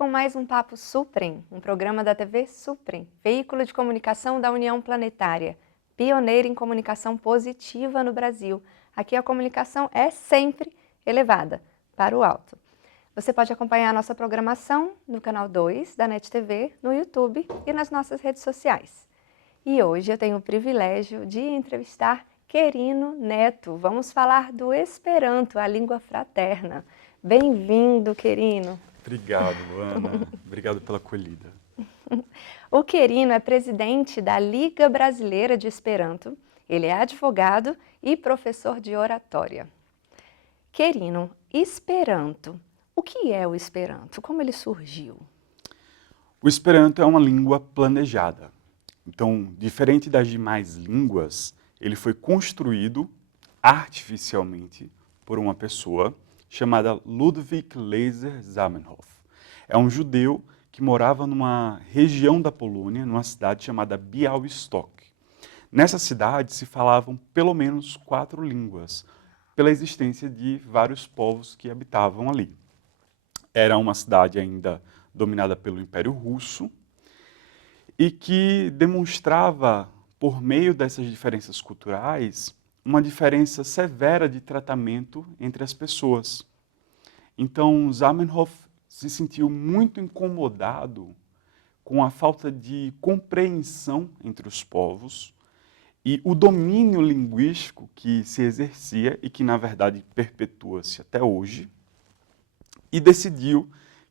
com mais um Papo Suprem, um programa da TV Suprem, veículo de comunicação da União Planetária, pioneira em comunicação positiva no Brasil. Aqui a comunicação é sempre elevada para o alto. Você pode acompanhar a nossa programação no canal 2 da NET TV, no YouTube e nas nossas redes sociais. E hoje eu tenho o privilégio de entrevistar Querino Neto. Vamos falar do Esperanto, a língua fraterna. Bem-vindo, Querino. Obrigado, Luana. Obrigado pela acolhida. O Querino é presidente da Liga Brasileira de Esperanto. Ele é advogado e professor de oratória. Querino, Esperanto. O que é o Esperanto? Como ele surgiu? O Esperanto é uma língua planejada. Então, diferente das demais línguas, ele foi construído artificialmente por uma pessoa chamada Ludwig Laser Zamenhof. É um judeu que morava numa região da Polônia, numa cidade chamada Białystok. Nessa cidade se falavam pelo menos 4 línguas, pela existência de vários povos que habitavam ali. Era uma cidade ainda dominada pelo Império Russo e que demonstrava, por meio dessas diferenças culturais, uma diferença severa de tratamento entre as pessoas. Então, Zamenhof se sentiu muito incomodado com a falta de compreensão entre os povos e o domínio linguístico que se exercia e que, na verdade, perpetua-se até hoje, e decidiu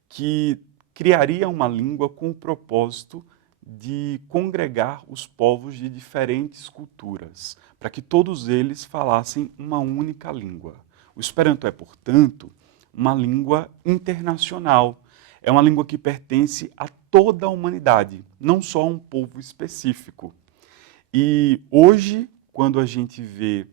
que criaria uma língua com o propósito de congregar os povos de diferentes culturas, para que todos eles falassem uma única língua. O Esperanto é, portanto, uma língua internacional. É uma língua que pertence a toda a humanidade, não só a um povo específico. E hoje, quando a gente vê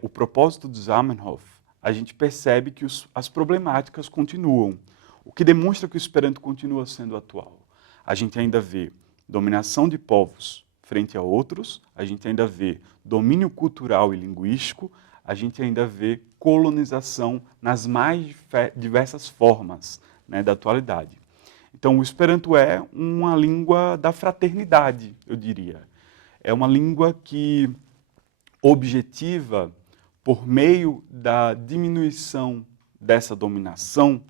o propósito de Zamenhof, a gente percebe que as problemáticas continuam, o que demonstra que o Esperanto continua sendo atual. A gente ainda vê dominação de povos frente a outros, a gente ainda vê domínio cultural e linguístico, a gente ainda vê colonização nas mais diversas formas, né, da atualidade. Então, o Esperanto é uma língua da fraternidade, eu diria. É uma língua que objetiva, por meio da diminuição dessa dominação,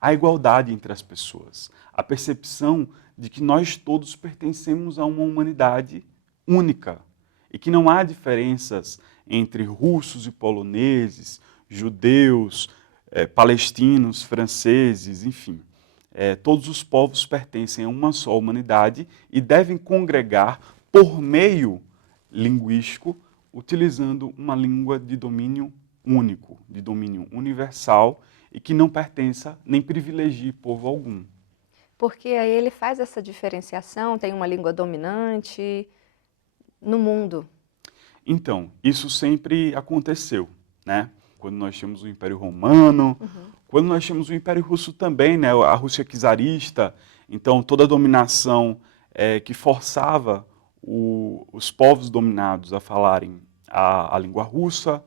a igualdade entre as pessoas, a percepção de que nós todos pertencemos a uma humanidade única e que não há diferenças entre russos e poloneses, judeus, palestinos, franceses, enfim. Todos os povos pertencem a uma só humanidade e devem congregar por meio linguístico, utilizando uma língua de domínio único, de domínio universal e que não pertença nem privilegie povo algum. Porque aí ele faz essa diferenciação, tem uma língua dominante no mundo. Então, isso sempre aconteceu, né? Quando nós tínhamos o Império Romano, quando nós tínhamos o Império Russo também, né? A Rússia czarista, então toda a dominação que forçava os povos dominados a falarem a língua russa.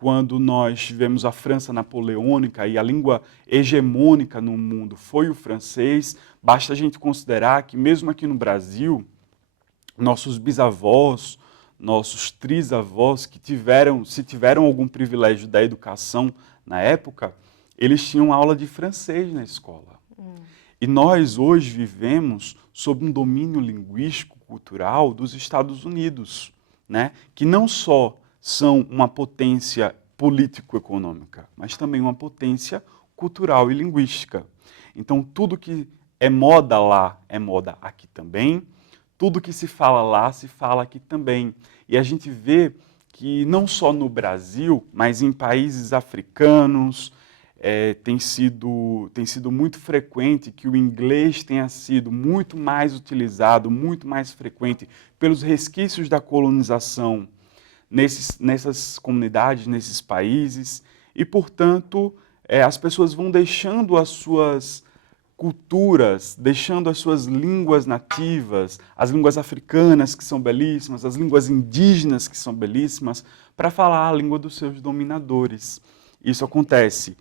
Quando nós tivemos a França napoleônica e a língua hegemônica no mundo foi o francês, basta a gente considerar que mesmo aqui no Brasil, nossos bisavós, nossos trisavós que se tiveram algum privilégio da educação na época, eles tinham aula de francês na escola. E nós hoje vivemos sob um domínio linguístico, cultural dos Estados Unidos, né? Que não só são uma potência político-econômica, mas também uma potência cultural e linguística. Então, tudo que é moda lá é moda aqui também, tudo que se fala lá se fala aqui também. E a gente vê que não só no Brasil, mas em países africanos, tem sido muito frequente que o inglês tenha sido muito mais utilizado, muito mais frequente pelos resquícios da colonização nessas comunidades, nesses países, e, portanto, as pessoas vão deixando as suas culturas, deixando as suas línguas nativas, as línguas africanas, que são belíssimas, as línguas indígenas, que são belíssimas, para falar a língua dos seus dominadores. Isso acontece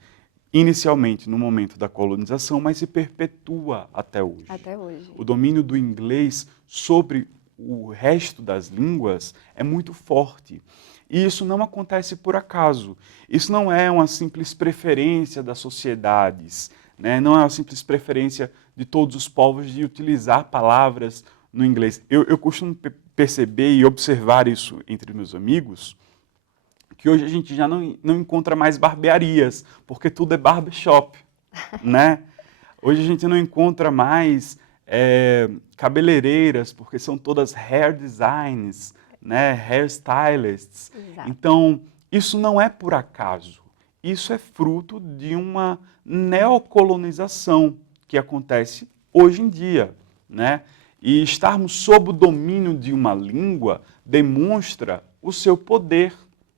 inicialmente no momento da colonização, mas se perpetua até hoje. Até hoje. O domínio do inglês sobre o resto das línguas é muito forte. E isso não acontece por acaso. Isso não é uma simples preferência das sociedades, né? Não é uma simples preferência de todos os povos de utilizar palavras no inglês. Eu costumo perceber e observar isso entre meus amigos, que hoje a gente já não encontra mais barbearias, porque tudo é barbershop, né? Hoje a gente não encontra mais cabeleireiras, porque são todas hair designs, né? Hairstylists. Exato. Então, isso não é por acaso. Isso é fruto de uma neocolonização que acontece hoje em dia, né? E estarmos sob o domínio de uma língua demonstra o seu poder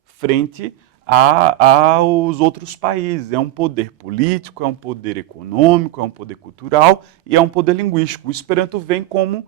frente aos outros países. É um poder político, é um poder econômico, é um poder cultural e é um poder linguístico. O Esperanto vem como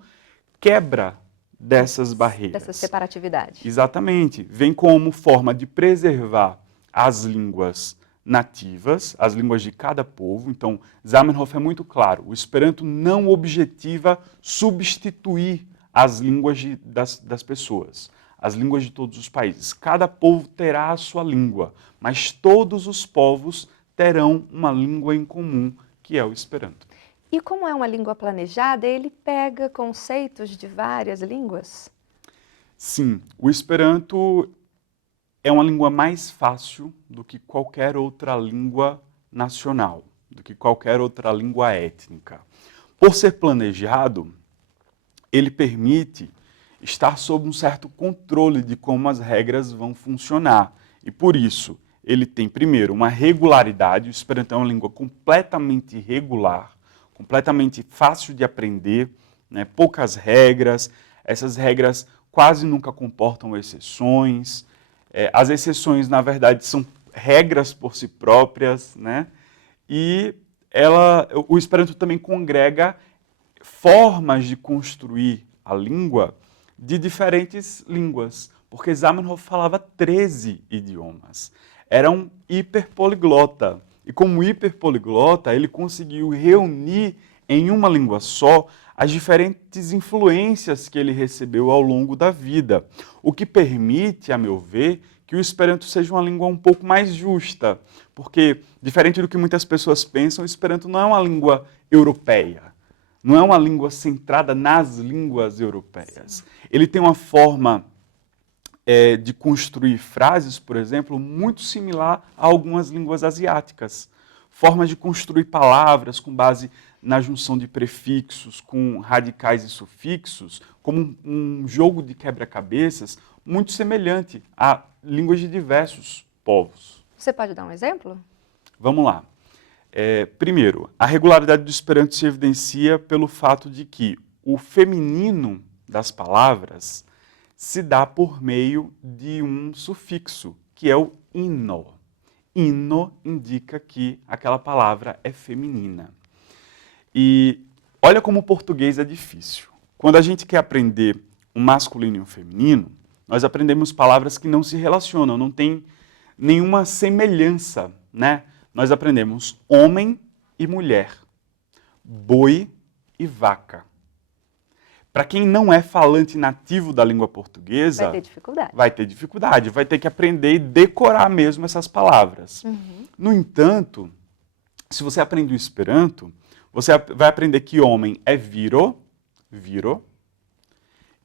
quebra dessas barreiras. Dessa separatividade. Exatamente. Vem como forma de preservar as línguas nativas, as línguas de cada povo. Então, Zamenhof é muito claro. O Esperanto não objetiva substituir as línguas das pessoas, as línguas de todos os países. Cada povo terá a sua língua, mas todos os povos terão uma língua em comum, que é o Esperanto. E como é uma língua planejada, ele pega conceitos de várias línguas? Sim, o Esperanto é uma língua mais fácil do que qualquer outra língua nacional, do que qualquer outra língua étnica. Por ser planejado, ele permite estar sob um certo controle de como as regras vão funcionar. E por isso, ele tem, primeiro, uma regularidade. O Esperanto é uma língua completamente regular, completamente fácil de aprender, né? Poucas regras. Essas regras quase nunca comportam exceções. As exceções, na verdade, são regras por si próprias, né? E o Esperanto também congrega formas de construir a língua de diferentes línguas, porque Zamenhof falava 13 idiomas. Era um hiperpoliglota. E como hiperpoliglota, ele conseguiu reunir em uma língua só as diferentes influências que ele recebeu ao longo da vida, o que permite, a meu ver, que o Esperanto seja uma língua um pouco mais justa, porque, diferente do que muitas pessoas pensam, o Esperanto não é uma língua europeia, não é uma língua centrada nas línguas europeias. Ele tem uma forma de construir frases, por exemplo, muito similar a algumas línguas asiáticas. Formas de construir palavras com base na junção de prefixos com radicais e sufixos, como um jogo de quebra-cabeças muito semelhante a línguas de diversos povos. Você pode dar um exemplo? Vamos lá. Primeiro, a regularidade do Esperanto se evidencia pelo fato de que o feminino das palavras se dá por meio de um sufixo, que é o ino. Ino indica que aquela palavra é feminina. E olha como o português é difícil. Quando a gente quer aprender um masculino e um feminino, nós aprendemos palavras que não se relacionam, não tem nenhuma semelhança, né? Nós aprendemos homem e mulher, boi e vaca. Para quem não é falante nativo da língua portuguesa, vai ter dificuldade. Vai ter que aprender e decorar mesmo essas palavras. Uhum. No entanto, se você aprende o Esperanto, você vai aprender que homem é viro,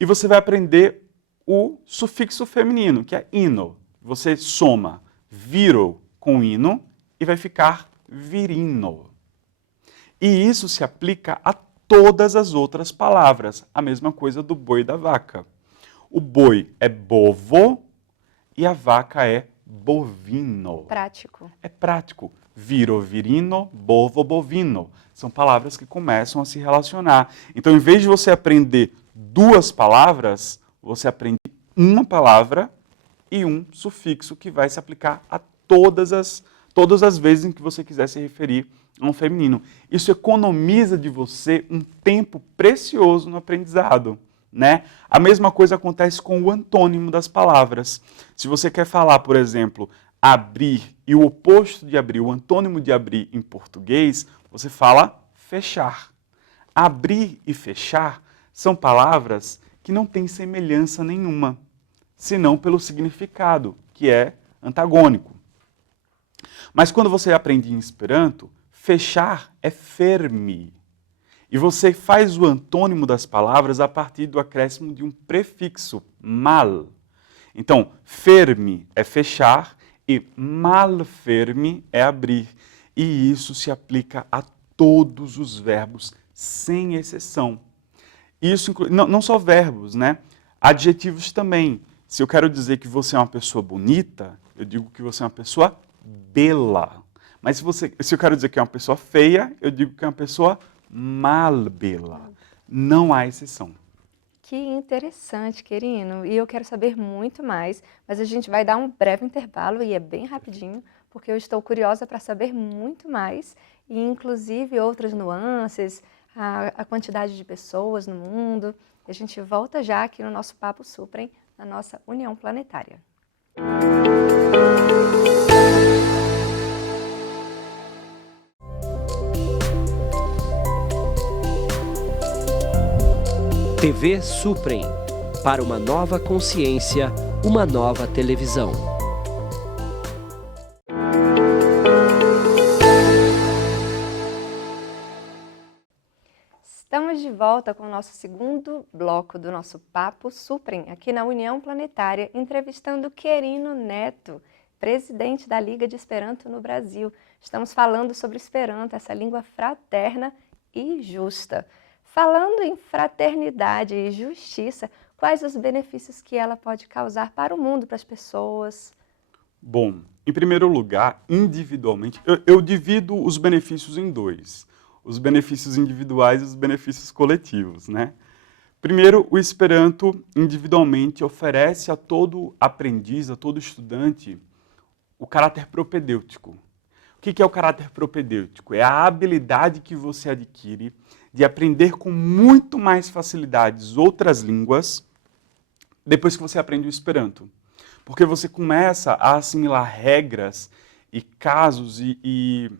e você vai aprender o sufixo feminino, que é ino. Você soma viro com ino e vai ficar virino. E isso se aplica a todas as outras palavras. A mesma coisa do boi e da vaca. O boi é bovo e a vaca é bovino. Prático. É prático. Viro, virino, bovo, bovino. São palavras que começam a se relacionar. Então, em vez de você aprender duas palavras, você aprende uma palavra e um sufixo que vai se aplicar a todas as vezes em que você quiser se referir a um feminino. Isso economiza de você um tempo precioso no aprendizado, né? A mesma coisa acontece com o antônimo das palavras. Se você quer falar, por exemplo, abrir e o oposto de abrir, o antônimo de abrir em português, você fala fechar. Abrir e fechar são palavras que não têm semelhança nenhuma, senão pelo significado, que é antagônico. Mas quando você aprende em Esperanto, fechar é fermi. E você faz o antônimo das palavras a partir do acréscimo de um prefixo, mal. Então, fermi é fechar e malfermi é abrir. E isso se aplica a todos os verbos, sem exceção. Isso inclui, não só verbos, né? Adjetivos também. Se eu quero dizer que você é uma pessoa bonita, eu digo que você é uma pessoa bela. Mas se eu quero dizer que é uma pessoa feia, eu digo que é uma pessoa malbela. Não há exceção. Que interessante, Querino. E eu quero saber muito mais, mas a gente vai dar um breve intervalo e é bem rapidinho, porque eu estou curiosa para saber muito mais e inclusive outras nuances, a quantidade de pessoas no mundo. A gente volta já aqui no nosso Papo Suprem, na nossa União Planetária. TV Suprem. Para uma nova consciência, uma nova televisão. Estamos de volta com o nosso segundo bloco do nosso Papo Suprem, aqui na União Planetária, entrevistando Querino Neto, presidente da Liga de Esperanto no Brasil. Estamos falando sobre Esperanto, essa língua fraterna e justa. Falando em fraternidade e justiça, quais os benefícios que ela pode causar para o mundo, para as pessoas? Bom, em primeiro lugar, individualmente, eu divido os benefícios em dois. Os benefícios individuais e os benefícios coletivos, né? Primeiro, o Esperanto individualmente oferece a todo aprendiz, a todo estudante, o caráter propedêutico. O que é o caráter propedêutico? É a habilidade que você adquire de aprender com muito mais facilidades outras línguas depois que você aprende o Esperanto. Porque você começa a assimilar regras e casos e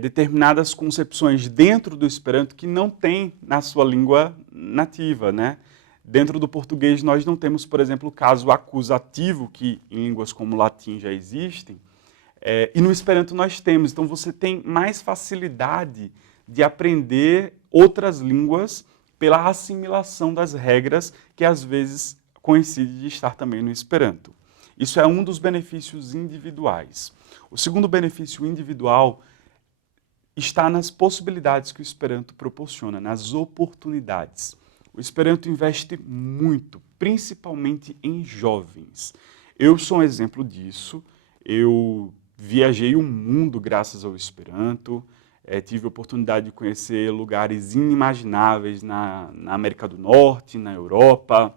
determinadas concepções dentro do Esperanto que não tem na sua língua nativa, né? Dentro do português nós não temos, por exemplo, o caso acusativo, que em línguas como o latim já existem, e no Esperanto nós temos. Então você tem mais facilidade de aprender outras línguas pela assimilação das regras que às vezes coincide de estar também no Esperanto. Isso é um dos benefícios individuais. O segundo benefício individual está nas possibilidades que o Esperanto proporciona, nas oportunidades. O Esperanto investe muito, principalmente em jovens. Eu sou um exemplo disso. Eu viajei o mundo graças ao Esperanto. Tive a oportunidade de conhecer lugares inimagináveis na América do Norte, na Europa,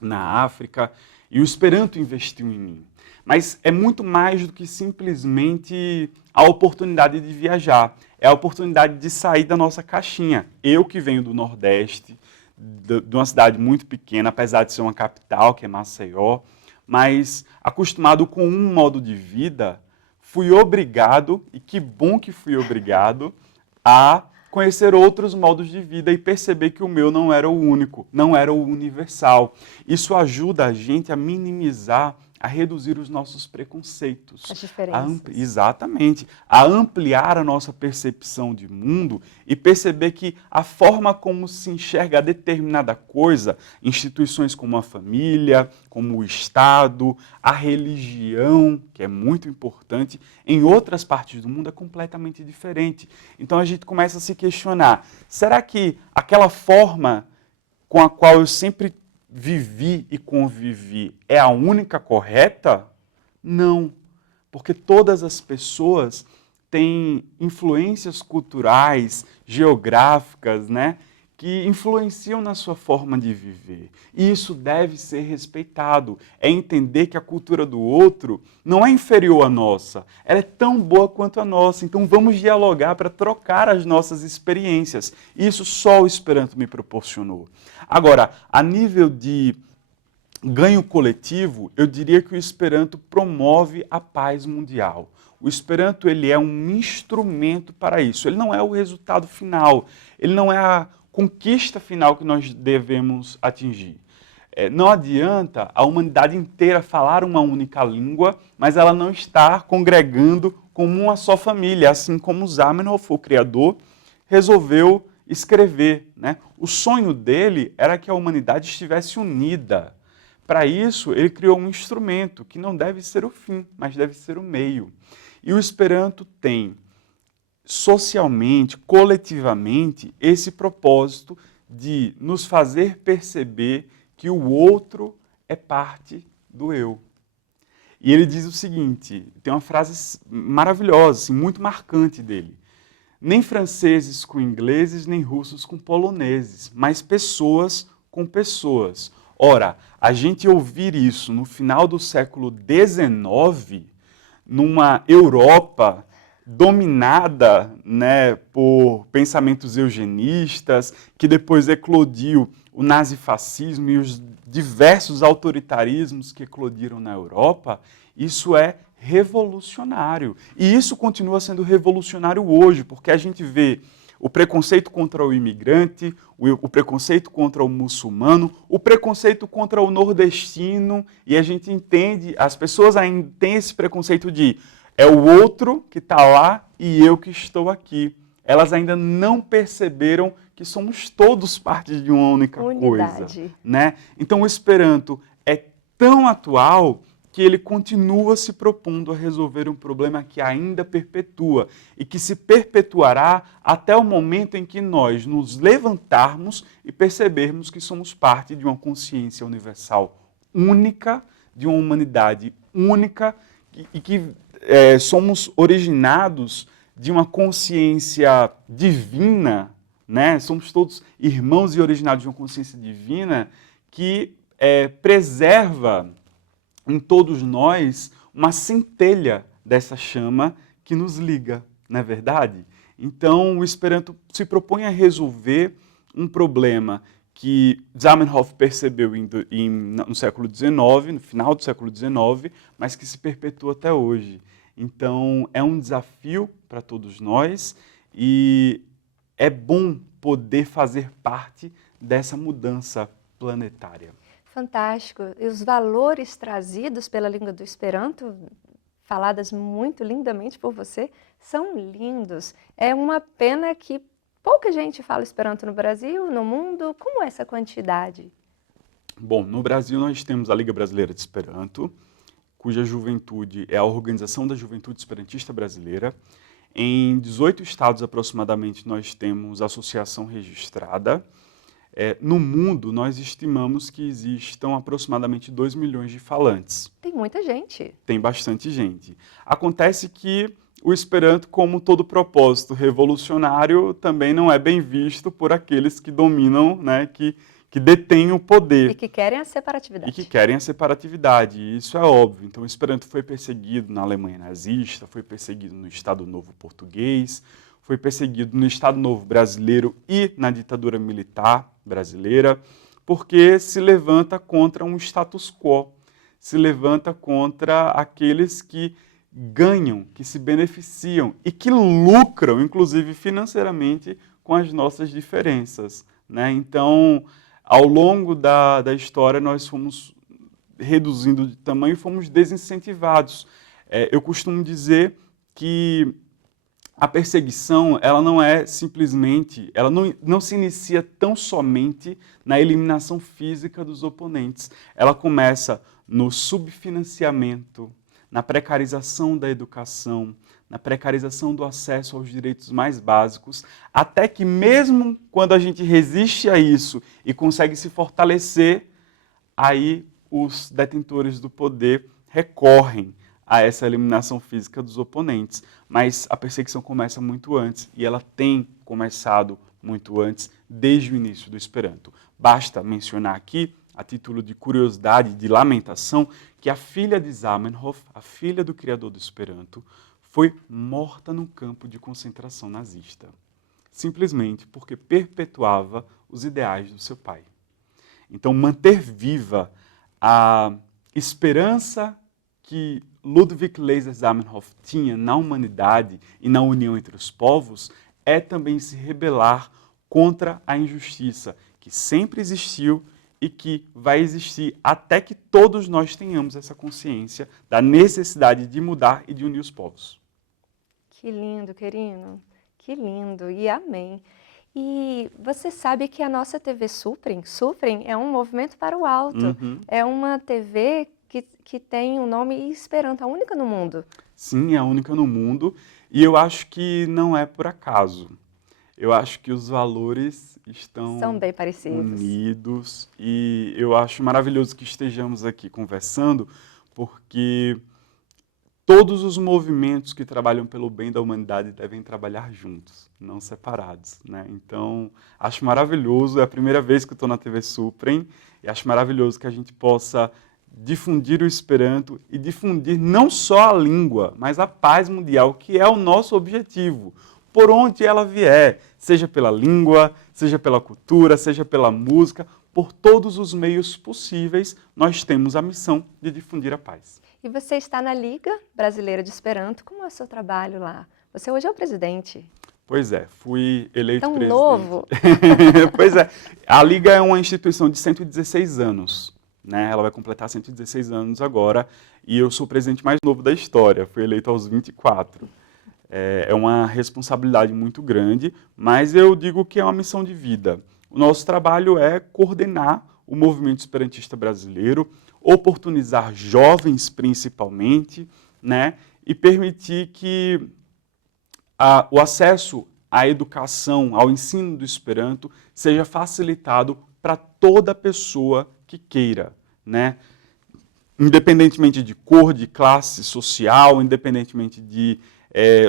na África. E o Esperanto investiu em mim. Mas é muito mais do que simplesmente a oportunidade de viajar. É a oportunidade de sair da nossa caixinha. Eu que venho do Nordeste, de uma cidade muito pequena, apesar de ser uma capital, que é Maceió, mas acostumado com um modo de vida, fui obrigado, e que bom que fui obrigado, a conhecer outros modos de vida e perceber que o meu não era o único, não era o universal. Isso ajuda a gente a minimizar, a reduzir os nossos preconceitos. As diferenças. Exatamente. A ampliar a nossa percepção de mundo e perceber que a forma como se enxerga determinada coisa, instituições como a família, como o Estado, a religião, que é muito importante, em outras partes do mundo é completamente diferente. Então a gente começa a se questionar, será que aquela forma com a qual eu sempre vivi e convivi é a única correta? Não, porque todas as pessoas têm influências culturais, geográficas, né, que influenciam na sua forma de viver. E isso deve ser respeitado. É entender que a cultura do outro não é inferior à nossa, ela é tão boa quanto a nossa. Então vamos dialogar para trocar as nossas experiências. Isso só o Esperanto me proporcionou. Agora, a nível de ganho coletivo, eu diria que o Esperanto promove a paz mundial. O Esperanto ele é um instrumento para isso. Ele não é o resultado final, ele não é a conquista final que nós devemos atingir. Não adianta a humanidade inteira falar uma única língua, mas ela não estar congregando como uma só família, assim como Zamenhof, o criador, resolveu escrever, né? O sonho dele era que a humanidade estivesse unida. Para isso, ele criou um instrumento que não deve ser o fim, mas deve ser o meio. E o Esperanto tem, socialmente, coletivamente, esse propósito de nos fazer perceber que o outro é parte do eu. E ele diz o seguinte, tem uma frase maravilhosa, assim, muito marcante dele. Nem franceses com ingleses, nem russos com poloneses, mas pessoas com pessoas. Ora, a gente ouvir isso no final do século XIX, numa Europa dominada, né, por pensamentos eugenistas, que depois eclodiu o nazifascismo e os diversos autoritarismos que eclodiram na Europa, isso é revolucionário. E isso continua sendo revolucionário hoje, porque a gente vê o preconceito contra o imigrante, o preconceito contra o muçulmano, o preconceito contra o nordestino, e a gente entende, as pessoas ainda têm esse preconceito de é o outro que está lá e eu que estou aqui. Elas ainda não perceberam que somos todos parte de uma única coisa. Né? Então o Esperanto é tão atual que ele continua se propondo a resolver um problema que ainda perpetua e que se perpetuará até o momento em que nós nos levantarmos e percebermos que somos parte de uma consciência universal única, de uma humanidade única e que somos originados de uma consciência divina, né? Somos todos irmãos e originados de uma consciência divina que preserva em todos nós uma centelha dessa chama que nos liga, não é verdade? Então, o Esperanto se propõe a resolver um problema que Zamenhof percebeu no século XIX, no final do século XIX, mas que se perpetua até hoje. Então, é um desafio para todos nós e é bom poder fazer parte dessa mudança planetária. Fantástico. E os valores trazidos pela língua do Esperanto, faladas muito lindamente por você, são lindos. É uma pena que pouca gente fala Esperanto no Brasil, no mundo. Como é essa quantidade? Bom, no Brasil nós temos a Liga Brasileira de Esperanto, cuja juventude é a Organização da Juventude Esperantista Brasileira. Em 18 estados aproximadamente nós temos associação registrada. No mundo, nós estimamos que existam aproximadamente 2 milhões de falantes. Tem muita gente. Tem bastante gente. Acontece que o Esperanto, como todo propósito revolucionário, também não é bem visto por aqueles que dominam, né, que detêm o poder. E que querem a separatividade. E que querem a separatividade, e isso é óbvio. Então, o Esperanto foi perseguido na Alemanha nazista, foi perseguido no Estado Novo português, foi perseguido no Estado Novo brasileiro e na ditadura militar brasileira, porque se levanta contra um status quo, se levanta contra aqueles que ganham, que se beneficiam e que lucram, inclusive financeiramente, com as nossas diferenças, né? Então, ao longo da história, nós fomos reduzindo de tamanho e fomos desincentivados. Eu costumo dizer que a perseguição, ela não é simplesmente, ela não se inicia tão somente na eliminação física dos oponentes. Ela começa no subfinanciamento, na precarização da educação, na precarização do acesso aos direitos mais básicos, até que mesmo quando a gente resiste a isso e consegue se fortalecer, aí os detentores do poder recorrem a essa eliminação física dos oponentes. Mas a perseguição começa muito antes, e ela tem começado muito antes, desde o início do Esperanto. Basta mencionar aqui, a título de curiosidade, de lamentação, que a filha de Zamenhof, a filha do criador do Esperanto, foi morta num campo de concentração nazista, simplesmente porque perpetuava os ideais do seu pai. Então, manter viva a esperança que Ludwig Laser Zamenhof tinha na humanidade e na união entre os povos é também se rebelar contra a injustiça que sempre existiu e que vai existir até que todos nós tenhamos essa consciência da necessidade de mudar e de unir os povos. Que lindo, querido. Que lindo. E amém. E você sabe que a nossa TV Suprem é um movimento para o alto. É uma TV que tem o nome Esperanto, a única no mundo. Sim, é a única no mundo. E eu acho que não é por acaso. Eu acho que os valores São bem parecidos. unidos. E eu acho maravilhoso que estejamos aqui conversando, porque todos os movimentos que trabalham pelo bem da humanidade devem trabalhar juntos, não separados, né? Então, acho maravilhoso, é a primeira vez que eu estou na TV Suprem, e acho maravilhoso que a gente possa difundir o Esperanto e difundir não só a língua, mas a paz mundial, que é o nosso objetivo, por onde ela vier, seja pela língua, seja pela cultura, seja pela música, por todos os meios possíveis, nós temos a missão de difundir a paz. E você está na Liga Brasileira de Esperanto. Como é o seu trabalho lá? Você hoje é o presidente. Pois é, fui eleito Tão presidente. novo. Pois é, a Liga é uma instituição de 116 anos, né? Ela vai completar 116 anos agora, e eu sou o presidente mais novo da história, fui eleito aos 24. É uma responsabilidade muito grande, mas eu digo que é uma missão de vida. O nosso trabalho é coordenar o movimento esperantista brasileiro, oportunizar jovens principalmente, né, e permitir que o acesso à educação, ao ensino do Esperanto, seja facilitado para toda pessoa que queira, né? Independentemente de cor, de classe social, independentemente de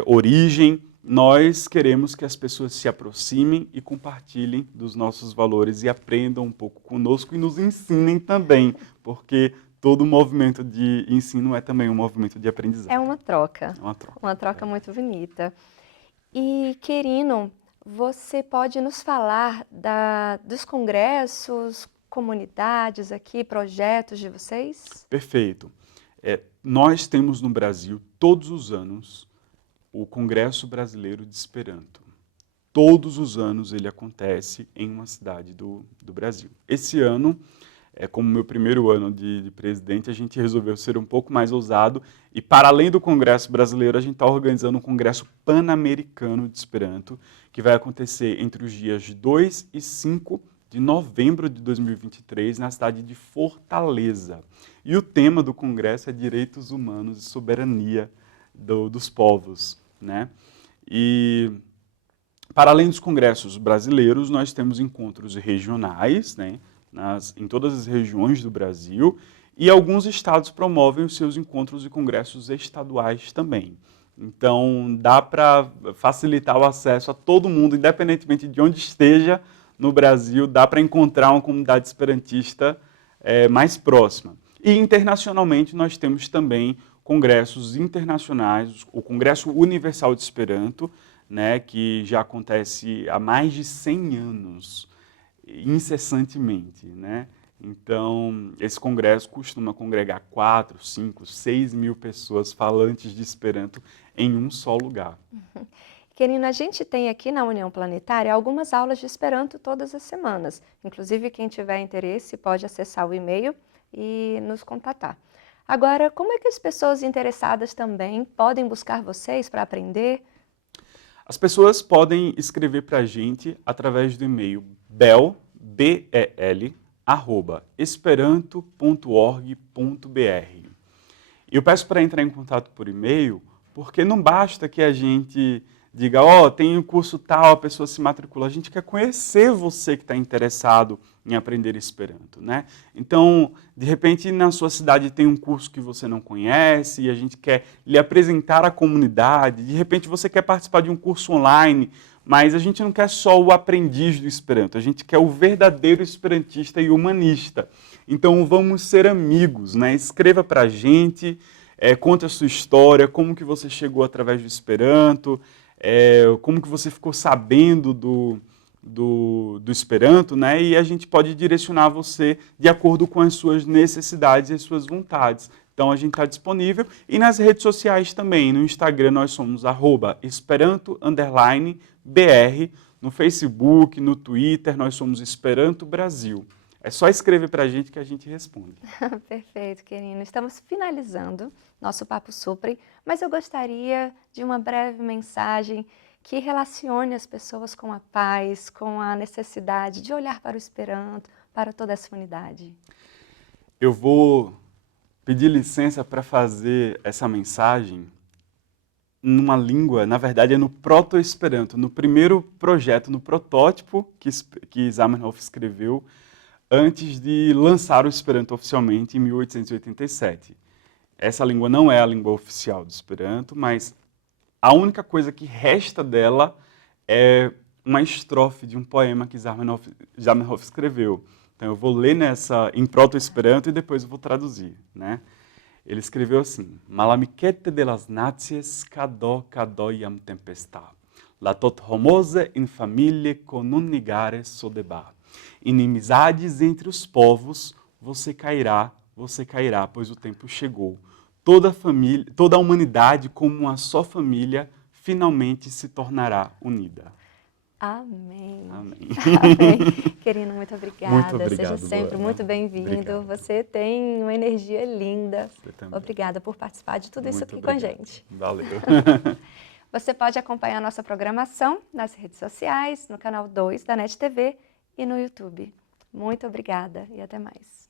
origem, nós queremos que as pessoas se aproximem e compartilhem dos nossos valores e aprendam um pouco conosco e nos ensinem também, porque todo movimento de ensino é também um movimento de aprendizado. É uma troca. É uma troca. Uma troca muito bonita. E, Querino, você pode nos falar dos congressos, comunidades aqui, projetos de vocês? Perfeito. Nós temos no Brasil, todos os anos, o Congresso Brasileiro de Esperanto. Todos os anos ele acontece em uma cidade do Brasil. Esse ano, como meu primeiro ano de presidente, a gente resolveu ser um pouco mais ousado e, para além do Congresso Brasileiro, a gente está organizando um Congresso Pan-Americano de Esperanto, que vai acontecer entre os dias 2 e 5 de novembro de 2023, na cidade de Fortaleza. E o tema do Congresso é Direitos Humanos e Soberania dos povos, né? E, para além dos congressos brasileiros, nós temos encontros regionais, né, em todas as regiões do Brasil, e alguns estados promovem os seus encontros e congressos estaduais também. Então, dá para facilitar o acesso a todo mundo, independentemente de onde esteja no Brasil, dá para encontrar uma comunidade esperantista mais próxima. E, internacionalmente, nós temos também congressos internacionais, o Congresso Universal de Esperanto, né, que já acontece há mais de 100 anos, incessantemente, né? Então, esse congresso costuma congregar 4, 5, 6 mil pessoas falantes de Esperanto em um só lugar. Querino, a gente tem aqui na União Planetária algumas aulas de Esperanto todas as semanas. Inclusive, quem tiver interesse pode acessar o e-mail e nos contatar. Agora, como é que as pessoas interessadas também podem buscar vocês para aprender? As pessoas podem escrever para a gente através do e-mail bel@esperanto.org.br. Eu peço para entrar em contato por e-mail, porque não basta que a gente diga, tem um curso tal, a pessoa se matricula. A gente quer conhecer você que está interessado em aprender Esperanto, né? Então, de repente, na sua cidade tem um curso que você não conhece e a gente quer lhe apresentar a comunidade. De repente, você quer participar de um curso online, mas a gente não quer só o aprendiz do Esperanto, a gente quer o verdadeiro esperantista e humanista. Então, vamos ser amigos, né? Escreva para a gente, conte a sua história, como que você chegou através do Esperanto, como que você ficou sabendo do Esperanto, né? E a gente pode direcionar você de acordo com as suas necessidades e as suas vontades. Então, a gente está disponível. E nas redes sociais também. No Instagram, nós somos @esperanto_br. No Facebook, no Twitter, nós somos Esperanto Brasil. É só escrever para a gente que a gente responde. Perfeito, querido. Estamos finalizando nosso Papo Supre, mas eu gostaria de uma breve mensagem que relacione as pessoas com a paz, com a necessidade de olhar para o Esperanto, para toda essa unidade. Eu vou pedir licença para fazer essa mensagem numa língua, na verdade é no Proto-Esperanto, no primeiro projeto, no protótipo que Zamenhof escreveu antes de lançar o Esperanto oficialmente em 1887. Essa língua não é a língua oficial do Esperanto, mas a única coisa que resta dela é uma estrofe de um poema que Zamenhof escreveu. Então eu vou ler em Proto-Esperanto e depois eu vou traduzir, né? Ele escreveu assim: Malamikete de las naties cado iam tempesta. La tot homose in familie conunigare sodeba. Inimizades entre os povos, você cairá, pois o tempo chegou. Toda a humanidade, como uma só família, finalmente se tornará unida. Amém. Amém. Amém. Querido, muito obrigada. Muito obrigado, Seja sempre Luana. muito bem-vindo. Obrigado. Você tem uma energia linda. Você também. Obrigada por participar de tudo isso Muito aqui com a obrigado. gente. Valeu. Você pode acompanhar a nossa programação nas redes sociais, no canal 2 da NET TV e no YouTube. Muito obrigada e até mais.